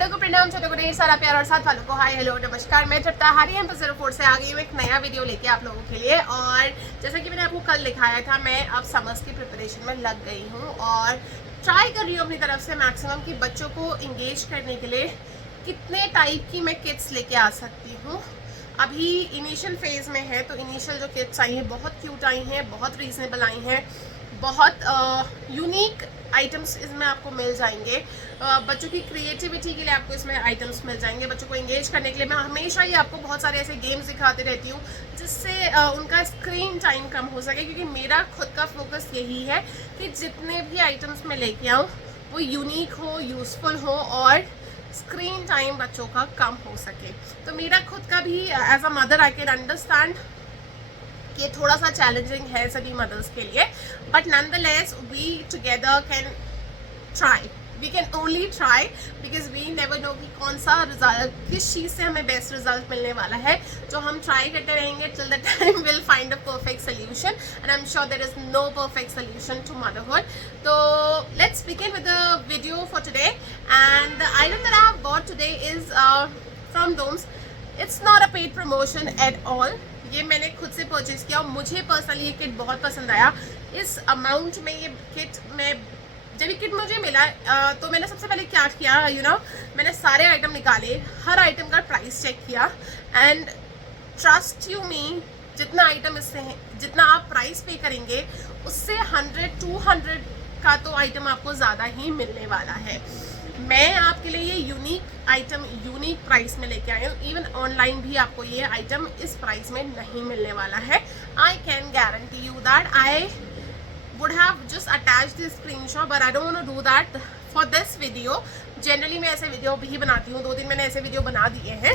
बड़ों को प्रणाम, छोटों को ढेर सारा प्यार और साथ वालों को हाय हेलो नमस्कार। मैं तृप्ता हारी एम 04 से आ गई हूँ एक नया वीडियो लेके आप लोगों के लिए। और जैसा कि मैंने आपको कल दिखाया था, मैं अब समर्स की प्रिपरेशन में लग गई हूँ और ट्राई कर रही हूँ अपनी तरफ से मैक्सिमम कि बच्चों को इंगेज करने के लिए कितने टाइप की मैं किट्स लेके आ सकती हूँ। अभी इनिशियल फेज में है तो इनिशियल जो किट्स आई हैं बहुत क्यूट आई हैं, बहुत रीजनेबल आई हैं, बहुत यूनिक आइटम्स इसमें आपको मिल जाएंगे। बच्चों की क्रिएटिविटी के लिए आपको इसमें आइटम्स मिल जाएंगे। बच्चों को एंगेज करने के लिए मैं हमेशा ही आपको बहुत सारे ऐसे गेम्स दिखाती रहती हूँ जिससे उनका स्क्रीन टाइम कम हो सके, क्योंकि मेरा खुद का फोकस यही है कि जितने भी आइटम्स मैं लेके आऊँ वो यूनिक हो, यूज़फुल हो और स्क्रीन टाइम बच्चों का कम हो सके। तो मेरा खुद का भी as a mother I can understand ये थोड़ा सा चैलेंजिंग है सभी मदर्स के लिए, but nonetheless we together can try, we can only try because we never know कि कौन सा रिजल्ट, किस चीज़ से हमें बेस्ट रिजल्ट मिलने वाला है। जो हम ट्राई करते रहेंगे till the time will find a perfect solution and I am sure there is no perfect solution to motherhood. तो let's begin with the video for today and the item that I have bought today is from Doms. It's not a paid promotion at all, ये मैंने खुद से परचेज़ किया और मुझे पर्सनली ये किट बहुत पसंद आया। इस अमाउंट में ये किट जब ये किट मुझे मिला तो मैंने सबसे पहले क्या किया, मैंने सारे आइटम निकाले, हर आइटम का प्राइस चेक किया एंड ट्रस्ट यू मी, जितना आइटम इससे है, जितना आप प्राइस पे करेंगे उससे 100-200 का तो आइटम आपको ज़्यादा ही मिलने वाला है। मैं आपके लिए ये यूनिक आइटम यूनिक प्राइस में लेके आई हूँ। इवन ऑनलाइन भी आपको ये आइटम इस प्राइस में नहीं मिलने वाला है। I can guarantee you that. I would have just attach this screenshot but I don't want to do that for this video. Generally मैं ऐसे वीडियो भी बनाती हूँ, 2 दिन मैंने ऐसे वीडियो बना दिए हैं,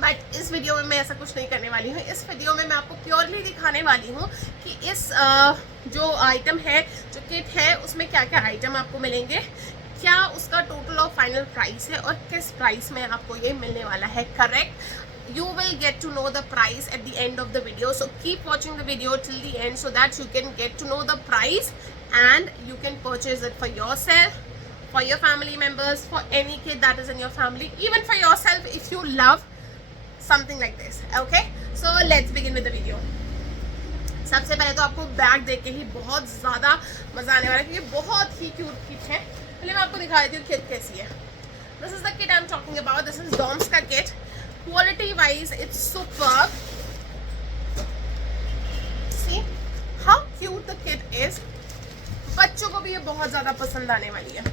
बट इस वीडियो में मैं ऐसा कुछ नहीं करने वाली हूँ। इस वीडियो में मैं आपको प्योरली दिखाने वाली हूँ कि इस जो आइटम है, जो किट है, उसमें क्या क्या आइटम आपको मिलेंगे, क्या उसका टोटल और फाइनल प्राइस है और किस प्राइस में आपको ये मिलने वाला है। Correct, you will get to know the price at the end of the video, so keep watching the video till the end so that you can get to know the price and you can purchase it for yourself, for your family members, for any kid that is in your family, even for yourself if you love something like this. Okay, so let's begin with the video. सबसे पहले तो आपको बैग देख के ही बहुत ज़्यादा मज़ा आने वाला है क्योंकि बहुत ही क्यूट किट है। पहले मैं आपको दिखा देती हूँ किट कैसी है। This is the kit I am talking about. This is Doms का kit. Quality wise it's superb. See how cute the kit is. बच्चों को भी ये बहुत ज़्यादा पसंद आने वाली है।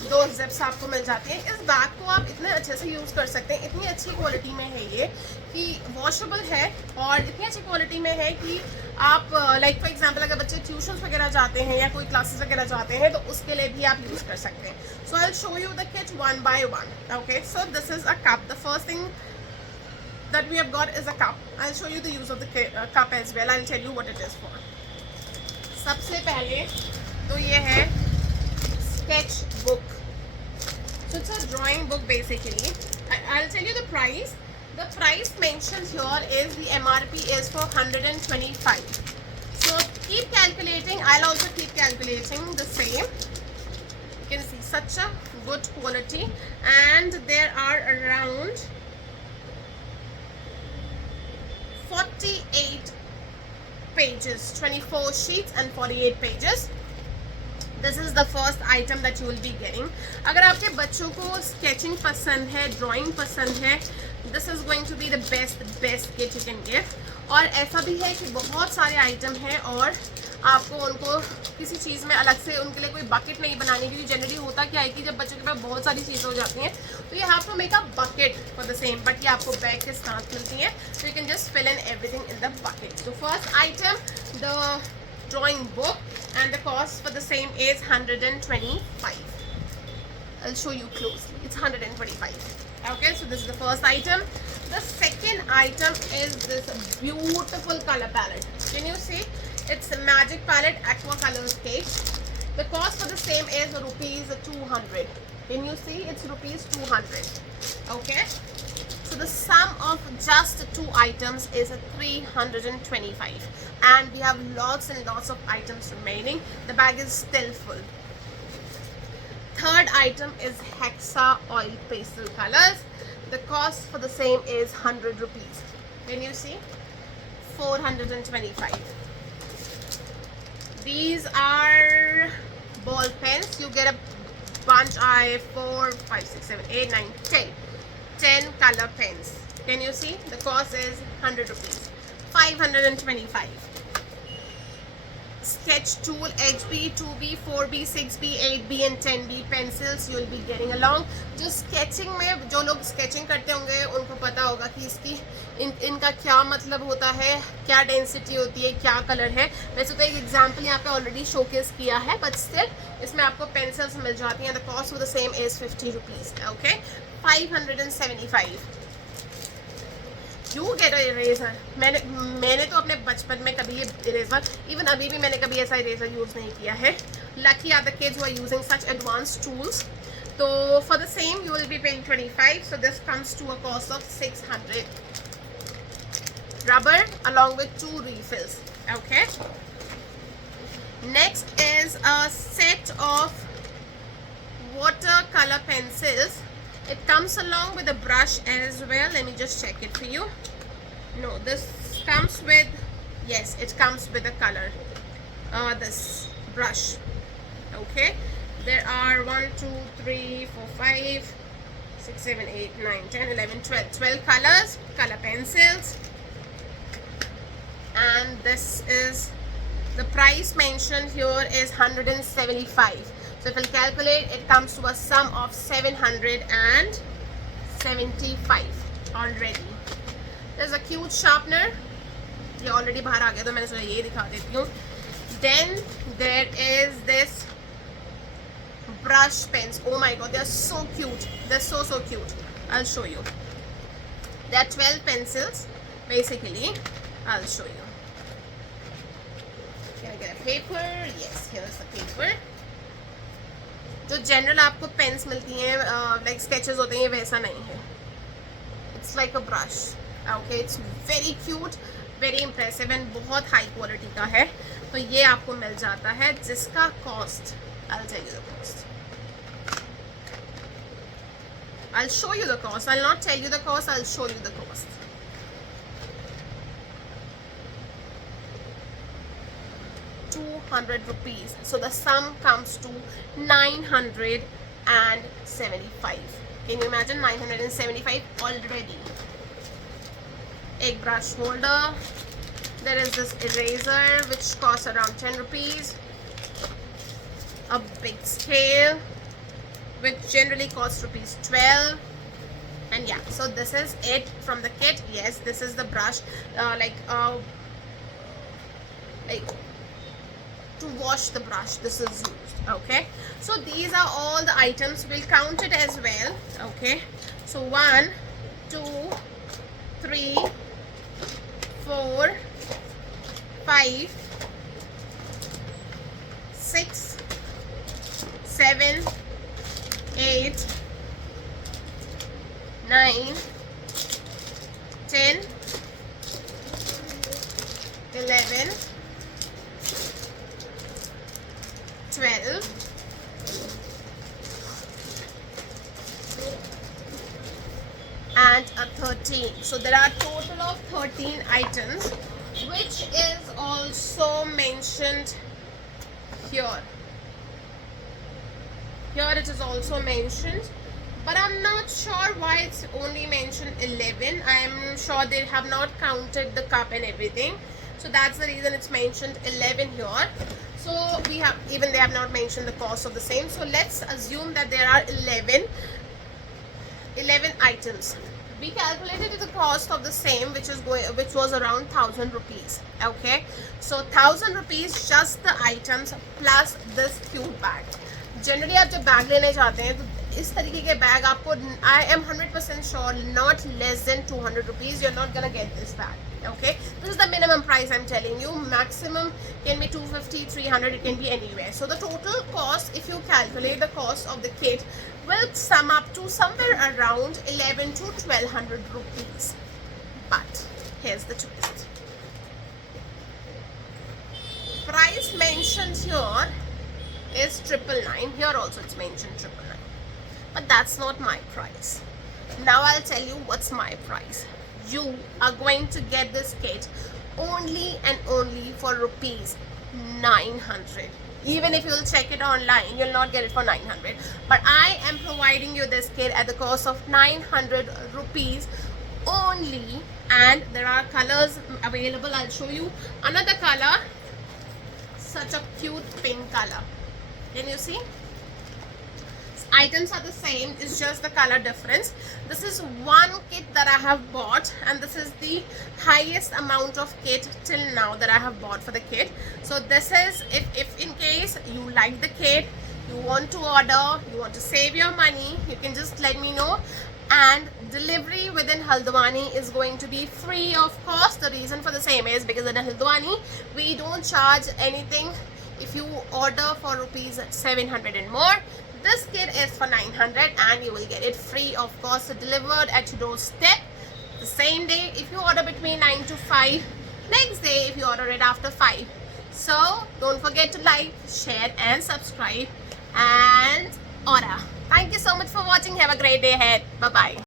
2 जिप्स आपको मिल जाती हैं। इस बैग को आप इतने अच्छे से यूज़ कर सकते हैं, इतनी अच्छी क्वालिटी में है ये कि वॉशेबल है और इतनी अच्छी क्वालिटी में है कि आप लाइक फॉर एग्जांपल अगर बच्चे ट्यूशन्स वगैरह जाते हैं या कोई क्लासेस वगैरह जाते हैं तो उसके लिए भी आप यूज़ कर सकते हैं। So I will show you the kit one by one. Okay, so this is a cup. The first thing that we have got is a cup. I'll show you the use of the cup as well. I'll tell you what it is for. सबसे पहले तो ये है sketch book. So it's a drawing book basically. I'll tell you the price. The price mentioned here is the MRP is for 125. So keep calculating. I'll also keep calculating the same. You can see such a good quality and there are around 48 pages, 24 sheets and 48 pages. This is the first item that you will be getting. अगर आपके बच्चों को स्केचिंग पसंद है, ड्राइंग पसंद है, this is going to be the best kit you can get. और ऐसा भी है कि बहुत सारे आइटम हैं और आपको उनको किसी चीज़ में अलग से उनके लिए कोई बकेट नहीं बनानी, क्योंकि जनरली होता क्या है कि जब बच्चों के पास बहुत सारी चीज़ें हो जाती हैं तो you have to make a bucket for the same, but ये आपको बैग के साथ मिलती है, so you can just fill in everything in the bucket. So first item, the drawing book, and the cost for the same is 125. I'll show you closely. It's 125. Okay, so this is the first item. The second item is this beautiful color palette. Can you see? It's a magic palette, aqua colors cake. The cost for the same is rupees 200. Can you see? It's rupees 200. Okay. So the sum of just 2 items is 325 and we have lots and lots of items remaining. The bag is still full. Third item is Hexa oil pastel colors. The cost for the same is 100 rupees. Can you see? 425. These are ball pens. You get a bunch. 4, 5, 6, 7, 8, 9, 10. 10 color pens. Can you see? The cost is 100 rupees. 525. Sketch tool HB, 2B, 4B, 6B, 8B and 10B pencils you will be getting along. जो स्केचिंग में जो लोग स्केचिंग करते होंगे उनको पता होगा कि इसकी इनका क्या मतलब होता है, क्या डेंसिटी होती है, क्या कलर है. वैसे तो एक एग्जांपल यहाँ पे ऑलरेडी शोकेस किया है, बट स्टिल इसमें आपको पेंसिल्स मिल जाती हैं. The cost of the same is 50 rupees. Okay, 575. You get a eraser. मैंने तो अपने बचपन में कभी ये इरेजर, इवन अभी भी मैंने कभी ऐसा इरेजर यूज़ नहीं किया है. Lucky are the kids who are using such advanced tools. तो for the same you will be paying 25. So this comes to a cost of 600. Rubber along with 2 refills. Okay. Next is a set of watercolor pencils. It comes along with a brush as well. Let me just check it for you. No, this comes with, yes, it comes with a color. This brush. Okay. There are 1, 2, 3, 4, 5, 6, 7, 8, 9, 10, 11, 12. 12 colors, color pencils. And this is, the price mentioned here is 175. So if we'll calculate, it comes to a sum of 775 already. There's a cute sharpener. ये already बाहर आ गया तो मैंने सोचा ये दिखा देती हूँ. Then there is this brush pens. Oh my god, they're so cute. They're so cute. I'll show you. There are 12 pencils basically. I'll show you. Can I get a paper? Yes, here's the paper. जो general आपको pens मिलती हैं, like sketches होते हैं, वैसा नहीं है. It's like a brush. Okay, it's very cute, very impressive and बहुत हाई क्वालिटी का है. तो ये आपको मिल जाता है, जिसका cost, I will tell you the cost. I'll show you the cost. I'll not tell you the cost. I'll show you the cost. 200 rupees. So the sum comes to 975. Can you imagine? 975 already. A brush holder. There is this eraser which costs around 10 rupees. A big scale which generally costs rupees 12. And yeah, so this is it from the kit. Yes, this is the brush, like to wash the brush this is used. Okay, so these are all the items. We'll count it as well. Okay, so 1, 2, 3, 4, 5, 6, 7, 8, 9, 10, 11, 12, and a 13. So there are total of 13 items, which is also mentioned here. Here it is also mentioned, but I'm not sure why it's only mentioned 11. I am sure they have not counted the cup and everything, so that's the reason it's mentioned 11 here. So we have, even they have not mentioned the cost of the same. So let's assume that there are 11 items. We calculated the cost of the same, which was around 1000 rupees. Okay, so 1000 rupees just the items plus this cute bag. Generally आप जब बैग लेने जाते हैं तो इस तरीके के बैग आपको, I am 100% sure, not less than 200 rupees. You're not gonna get this bag. Okay, this is the minimum price I'm telling you. Maximum can be 250, 300, it can be anywhere. So the total cost, if you calculate the cost of the kit, will sum up to somewhere around 11 to 1200 rupees. But here's the twist. Price mentioned here is 999. Here also it's mentioned 999, but that's not my price. Now I'll tell you what's my price. You are going to get this kit only and only for rupees 900. Even if you'll check it online, you'll not get it for 900, but I am providing you this kit at the cost of 900 rupees only. And there are colors available. I'll show you another color, such a cute pink color. Can you see? Items are the same, it's just the color difference. This is one kit that I have bought, and this is the highest amount of kit till now that I have bought for the kit. So this is, if in case you like the kit, you want to order, you want to save your money, you can just let me know. And delivery within Haldwani is going to be free of cost. The reason for the same is because in Haldwani we don't charge anything if you order for rupees 700 and more. This kit is for 900 and you will get it free of cost, delivered at your doorstep the same day if you order between 9 to 5, next day if you order it after 5. So don't forget to like, share and subscribe and order. Thank you so much for watching. Have a great day ahead. Bye bye.